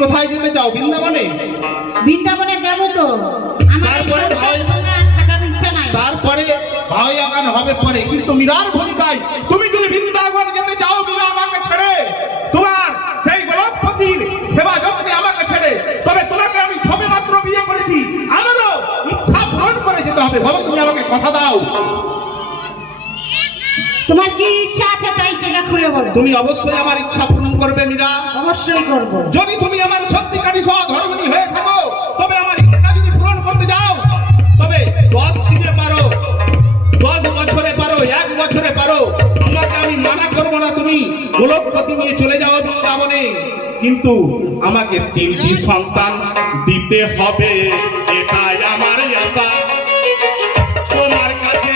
কোথায় যেতে চাও? বৃন্দাবনে? বৃন্দাবনে যাব তো। তারপরে তারপরে ভাই আগান হবে পরে কিন্তু মীরার ভূমিকায় তুমি যদি বৃন্দাবন যেতে চাও মীরা আমাকে ছেড়ে। তোমার সেই গোলকপতির সেবা যত্নে আমাকে ছেড়ে। তবে তোমাকে আমি সবে মাত্র বিয়ে করেছি। আমারও ইচ্ছা পূরণ করে যেতে হবে। বলো তুমি আমাকে কথা দাও। তোমার কি ইচ্ছা আছে তাই সেটা খুলে বলো। তুমি অবশ্যই আমার ইচ্ছা পূরণ করবে মীরা। অবশ্যই করব। যদি তুমি আমার সত্যিকারী সহধর্মিনী হয়ে থাকো তবে আমার ইচ্ছা যদি পূরণ করতে যাও তবে দশ দিনে পারো দশ বছরে পারো এক বছরে পারো। তোমাকে আমি মানা করব না তুমি। গোলকপতি নিয়ে চলে যাও বৃন্দাবনে। কিন্তু আমাকে তিনটি সন্তান দিতে হবে এটাই আমার আশা। তোমার কাছে